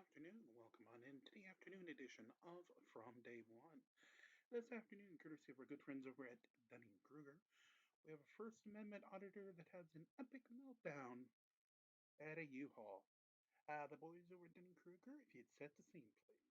afternoon. Welcome on in to the afternoon edition of From Day One. This afternoon, courtesy of our good friends over at Dunning-Kruger, we have a First Amendment auditor that has an epic meltdown at a U-Haul. The boys over at Dunning-Kruger, if you'd set the scene, please.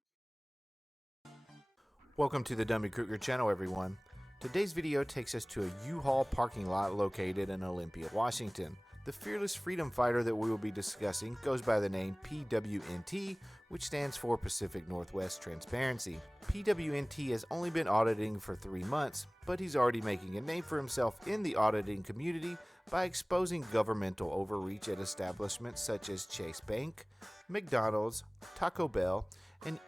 Welcome to the Dunning-Kruger channel, everyone. Today's video takes us to a U-Haul parking lot located in Olympia, Washington. The fearless freedom fighter that we will be discussing goes by the name PWNT, which stands for Pacific Northwest Transparency. PWNT has only been auditing for 3 months, but he's already making a name for himself in the auditing community by exposing governmental overreach at establishments such as Chase Bank, McDonald's, Taco Bell, and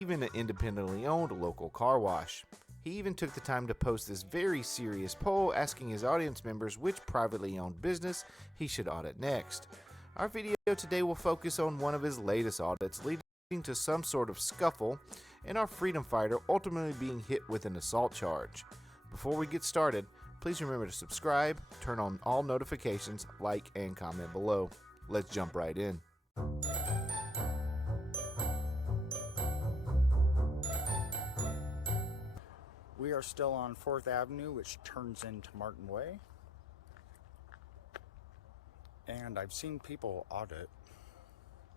even an independently owned local car wash. He even took the time to post this very serious poll asking his audience members which privately owned business he should audit next. Our video today will focus on one of his latest audits, leading to some sort of scuffle and our freedom fighter ultimately being hit with an assault charge. Before we get started, please remember to subscribe, turn on all notifications, like, and comment below. Let's jump right in. We are still on 4th Avenue, which turns into Martin Way. And I've seen people audit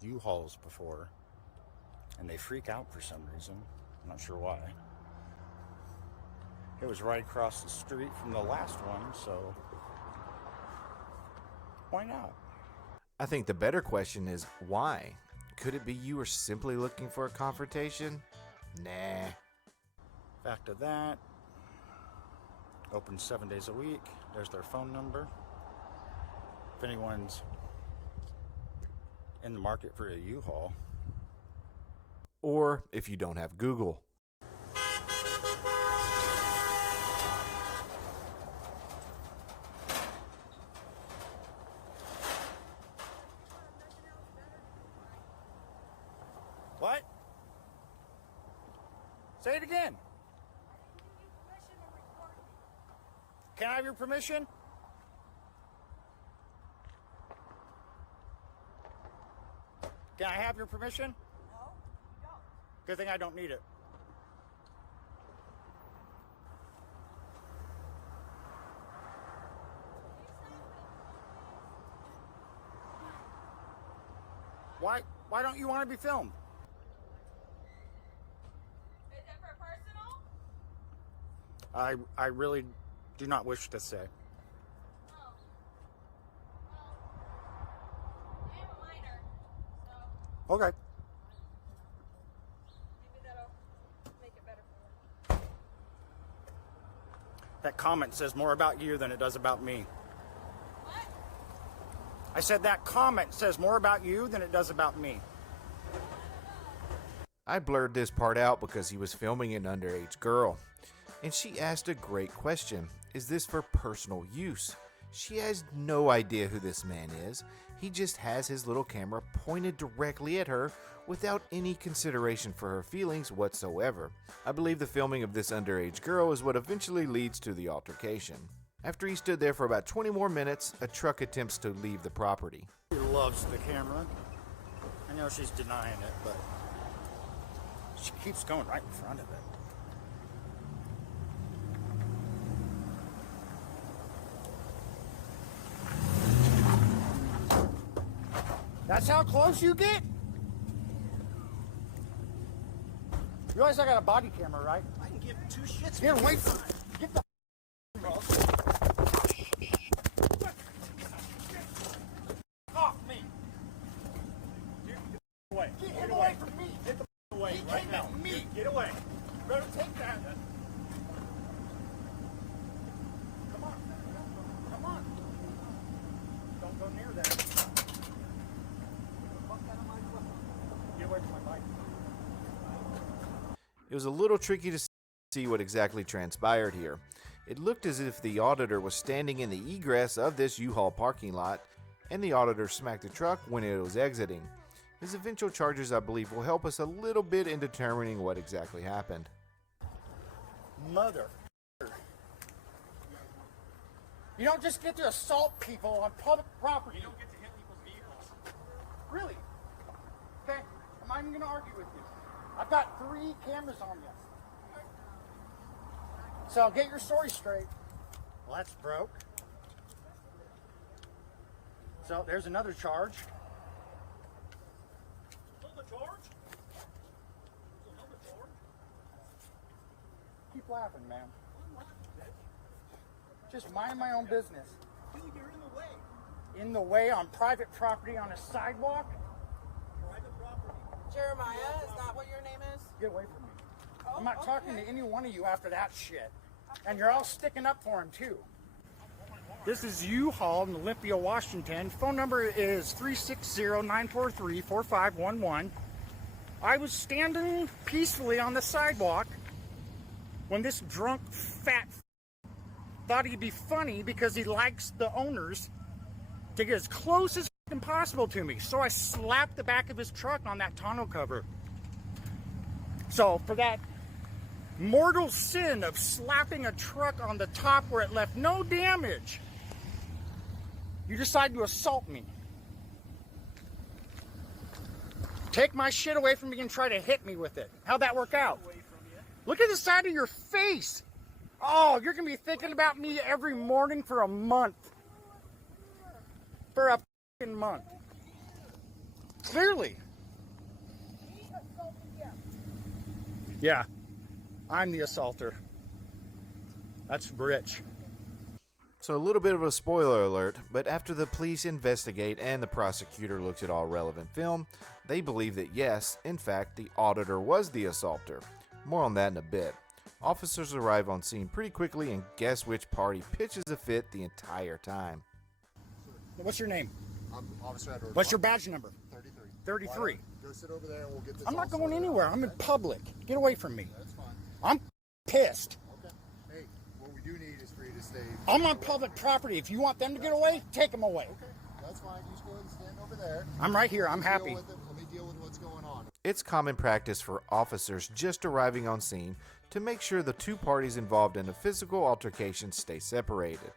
U-Hauls before, and they freak out for some reason. I'm not sure why. It was right across the street from the last one, so why not? I think the better question is why? Could it be you were simply looking for a confrontation? Nah. Back to that. Open 7 days a week. There's their phone number. If anyone's in the market for a U-Haul. Or if you don't have Google. What? Say it again. Can I have your permission? Can I have your permission? No, you don't. Good thing I don't need it. Why don't you want to be filmed? Is it for personal? I really do not wish to say. Oh. Well, I am a minor, so Okay. maybe that'll make it better for you. That comment says more about you than it does about me. What? I said that comment says more about you than it does about me. I blurred this part out because he was filming an underage girl. And she asked a great question. Is this for personal use? She has no idea who this man is. He just has his little camera pointed directly at her without any consideration for her feelings whatsoever. I believe the filming of this underage girl is what eventually leads to the altercation. After he stood there for about 20 more minutes, a truck attempts to leave the property. She loves the camera. I know she's denying it, but she keeps going right in front of it. That's how close you get? You realize I got a body camera, right? I can give two shits. Get away from it. Get the off me. Get away. Get away from me. Get the away right now. Me. Get away. Better take that. Come on. Come on. Don't go near that. Get away from my bike. It was a little tricky to see what exactly transpired here. It looked as if the auditor was standing in the egress of this U-Haul parking lot, and the auditor smacked the truck when it was exiting. His eventual charges, I believe, will help us a little bit in determining what exactly happened. Mother. You don't just get to assault people on public property. You don't get to hit people's vehicles. Really? Okay. I'm not even argue with you. I've got 3 cameras on you. So get your story straight. Well, that's broke. So there's another charge. Another charge? Another charge? Keep laughing, man. I'm laughing, bitch. Just mind my own business. Dude, you're in the way. In the way on private property on a sidewalk? Private property. Jeremiah, is that what your name is? Get away from me. I'm not talking to any one of you after that shit. And you're all sticking up for him, too. This is U-Haul in Olympia, Washington. Phone number is 360-943-4511. I was standing peacefully on the sidewalk when this drunk fat thought he'd be funny because he likes the owners to get as close as possible to me. So I slapped the back of his truck on that tonneau cover. So for that mortal sin of slapping a truck on the top where it left no damage, you decide to assault me. Take my shit away from me and try to hit me with it. How'd that work out? Look at the side of your face. Oh, you're gonna be thinking about me every morning for a month. For a fucking month. Clearly. Yeah, I'm the assaulter. That's rich. So a little bit of a spoiler alert, but after the police investigate and the prosecutor looks at all relevant film, they believe that yes, in fact, the auditor was the assaulter. More on that in a bit. Officers arrive on scene pretty quickly, and guess which party pitches a fit the entire time? What's your name? I'm Officer Edward. What's your badge number? 33. 33. Go sit over there and we'll get this. I'm not all going sorted anywhere. out, I'm in okay? public. Get away from me. That's fine. I'm pissed. Okay. Hey, what we do need is for you to stay. I'm on public property. If you want them to get away, take them away. Okay, that's fine. You just go ahead and stand over there. I'm right here. I'm happy. Let me deal with what's going on. It's common practice for officers just arriving on scene to make sure the two parties involved in a physical altercation stay separated.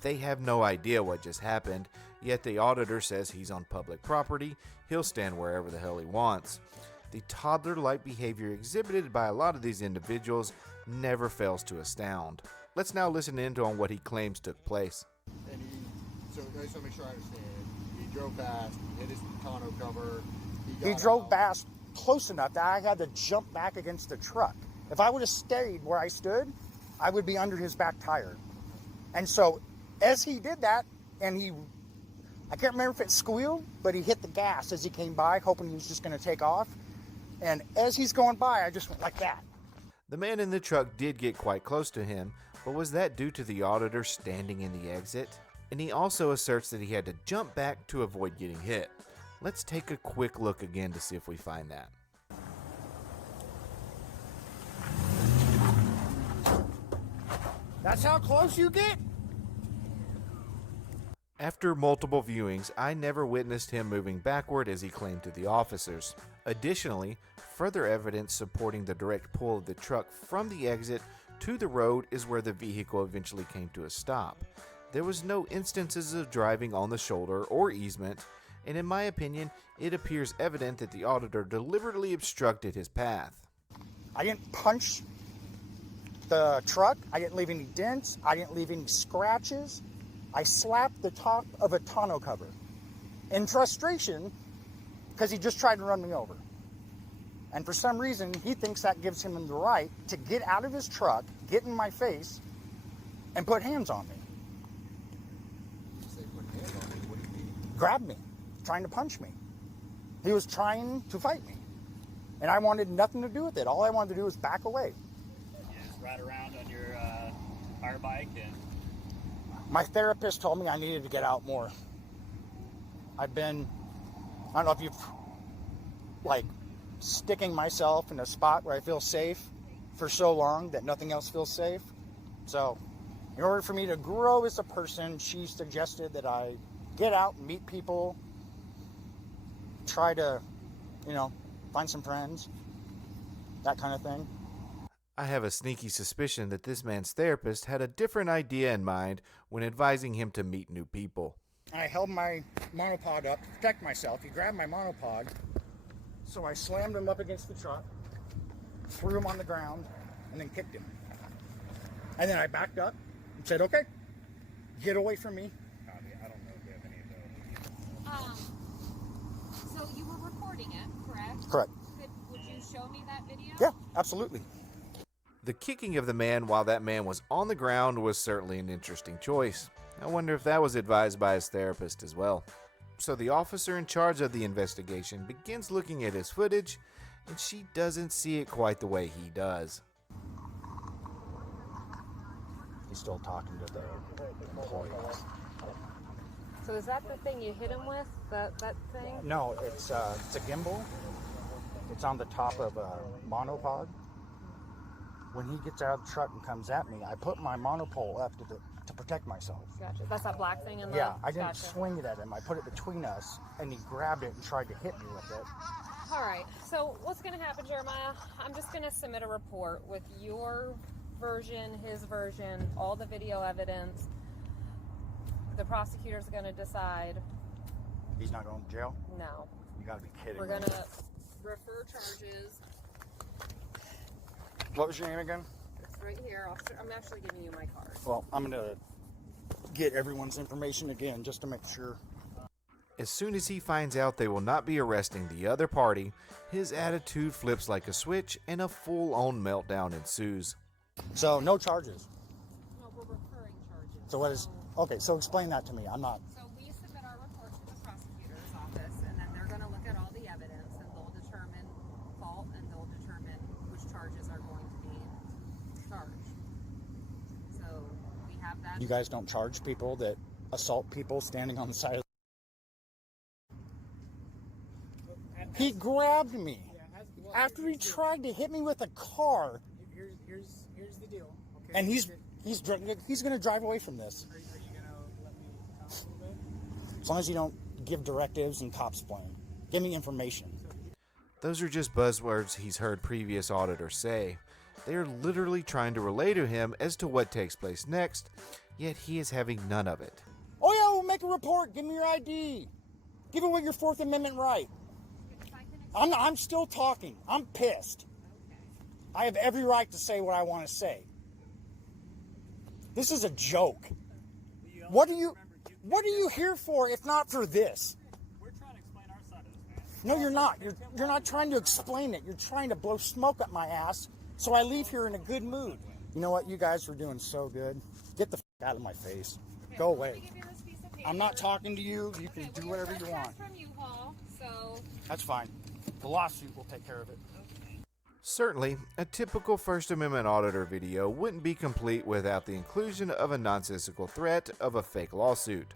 They have no idea what just happened, yet the auditor says he's on public property, he'll stand wherever the hell he wants. The toddler-like behavior exhibited by a lot of these individuals never fails to astound. Let's now listen in on what he claims took place. And so I just want to make sure I understand. He drove past, hit his tonneau cover. He got drove out. past close enough that I had to jump back against the truck. If I would have stayed where I stood, I would be under his back tire. And so as he did that, and I can't remember if it squealed, but he hit the gas as he came by, hoping he was just going to take off. And as he's going by, I just went like that. The man in the truck did get quite close to him, but was that due to the auditor standing in the exit? And he also asserts that he had to jump back to avoid getting hit. Let's take a quick look again to see if we find that. That's how close you get? After multiple viewings, I never witnessed him moving backward as he claimed to the officers. Additionally, further evidence supporting the direct pull of the truck from the exit to the road is where the vehicle eventually came to a stop. There was no instances of driving on the shoulder or easement, and in my opinion, it appears evident that the auditor deliberately obstructed his path. I didn't punch the truck. I didn't leave any dents. I didn't leave any scratches. I slapped the top of a tonneau cover in frustration because he just tried to run me over. And for some reason, he thinks that gives him the right to get out of his truck, get in my face, and put hands on me. You say put hands on me. What do you mean? Grab me, trying to punch me. He was trying to fight me. And I wanted nothing to do with it. All I wanted to do was back away. You just ride around on your power bike and My therapist told me I needed to get out more. I don't know if you've, sticking myself in a spot where I feel safe for so long that nothing else feels safe. So, in order for me to grow as a person, she suggested that I get out and meet people, try to, find some friends, that kind of thing. I have a sneaky suspicion that this man's therapist had a different idea in mind when advising him to meet new people. I held my monopod up to protect myself. He grabbed my monopod, So I slammed him up against the truck, threw him on the ground, and then kicked him. And then I backed up and said, okay, get away from me. I don't know if we have any of those. So you were recording it, correct? Correct. Would you show me that video? Yeah, absolutely. The kicking of the man while that man was on the ground was certainly an interesting choice. I wonder if that was advised by his therapist as well. So the officer in charge of the investigation begins looking at his footage, and she doesn't see it quite the way he does. He's still talking to the employees. So is that the thing you hit him with? That thing? No, it's a gimbal. It's on the top of a monopod. When he gets out of the truck and comes at me, I put my monopole up to protect myself. Gotcha. That's that black thing in the... Yeah, I didn't Gotcha. swing it at him. I put it between us, and he grabbed it and tried to hit me with it. All right. So what's going to happen, Jeremiah? I'm just going to submit a report with your version, his version, all the video evidence. The prosecutor's going to decide. He's not going to jail? No. You got to be kidding We're me. going to refer charges. What was your name again? It's right here. Officer, I'm actually giving you my card. Well, I'm going to get everyone's information again just to make sure. As soon as he finds out they will not be arresting the other party, his attitude flips like a switch and a full-on meltdown ensues. So, no charges. No, we're referring charges. So what is... Okay, so explain that to me. I'm not... So we submit our report to the prosecutor's office, and then they're going to look at all the evidence, and they'll determine fault, and they'll determine which charges are going to be charged. So we have that. You guys don't charge people that assault people standing on the side of the... He grabbed me. After he tried to hit me with a car. Here's the deal. Okay. And he's going to drive away from this. Are you going to let me talk a little bit? As long as you don't give directives and cops blame. Give me information. Those are just buzzwords he's heard previous auditors say. They are literally trying to relay to him as to what takes place next, yet he is having none of it. Oh yeah, we'll make a report. Give me your ID. Give away your Fourth Amendment right. I'm still talking. I'm pissed. I have every right to say what I want to say. This is a joke. What are you here for if not for this? We're trying to explain our side of this, man. No, you're not. You're not trying to explain it. You're trying to blow smoke up my ass so I leave here in a good mood. You know what? You guys were doing so good. Get the f out of my face. Go away. I'm not talking to you. You can do whatever you want. From U-Haul, so That's fine. The lawsuit will take care of it. Certainly, a typical First Amendment auditor video wouldn't be complete without the inclusion of a nonsensical threat of a fake lawsuit.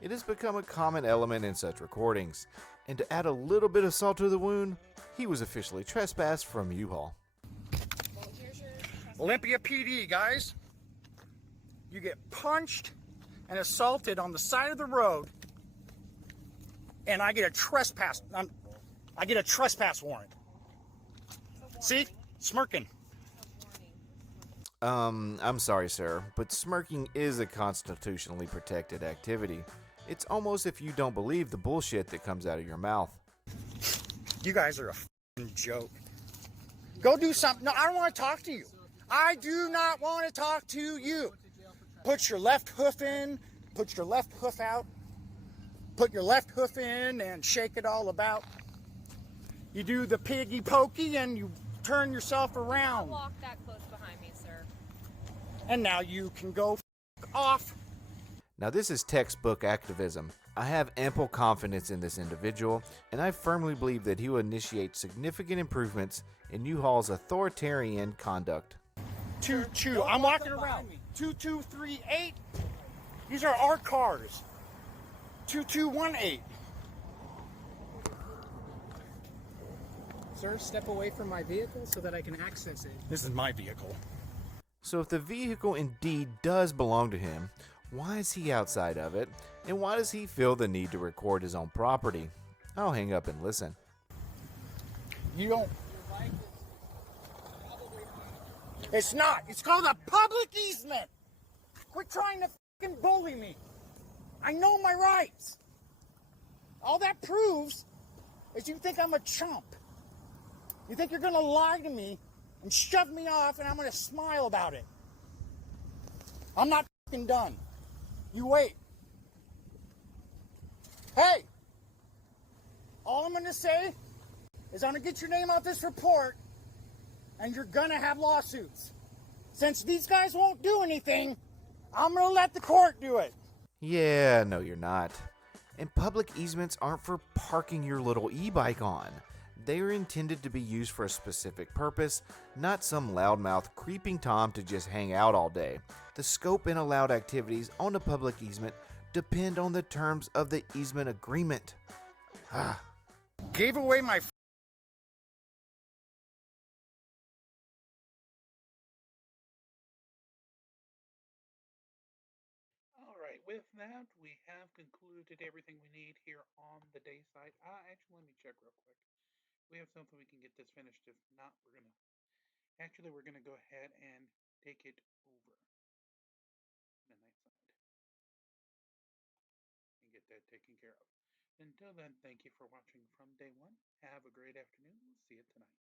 It has become a common element in such recordings, and to add a little bit of salt to the wound, he was officially trespassed from U-Haul. Olympia PD, guys. You get punched and assaulted on the side of the road, and I get a trespass. I get a trespass warrant. See? Smirking. I'm sorry, sir, but smirking is a constitutionally protected activity. It's almost if you don't believe the bullshit that comes out of your mouth. You guys are a f***ing joke. Go do something. No, I don't want to talk to you. I do not want to talk to you. Put your left hoof in. Put your left hoof out. Put your left hoof in and shake it all about. You do the piggy pokey and you turn yourself around. don't walk that close behind me, sir. And now you can go f off. Now this is textbook activism. I have ample confidence in this individual, and I firmly believe that he will initiate significant improvements in U-Haul's authoritarian conduct. 22. I'm walking around. 2238. These are our cars. 2218. Sir, step away from my vehicle so that I can access it. This is my vehicle. So if the vehicle indeed does belong to him, why is he outside of it, and why does he feel the need to record his own property? I'll hang up and listen. You don't. It's not. It's called a public easement. Quit trying to fucking bully me. I know my rights. All that proves is you think I'm a chump. You think you're gonna lie to me and shove me off and I'm gonna smile about it? I'm not fucking done. You wait. Hey! All I'm gonna say is I'm gonna get your name off this report and you're gonna have lawsuits. Since these guys won't do anything, I'm gonna let the court do it. Yeah, no, you're not. And public easements aren't for parking your little e-bike on. They are intended to be used for a specific purpose, not some loudmouth creeping Tom to just hang out all day. The scope and allowed activities on a public easement depend on the terms of the easement agreement. Gave away my All right, with that, we have concluded everything we need here on the day site. Actually, let me check real quick. We have something we can get this finished. If not, we're gonna go ahead and take it over the night side and get that taken care of. Until then, thank you for watching from day one. Have a great afternoon. We'll see you tonight.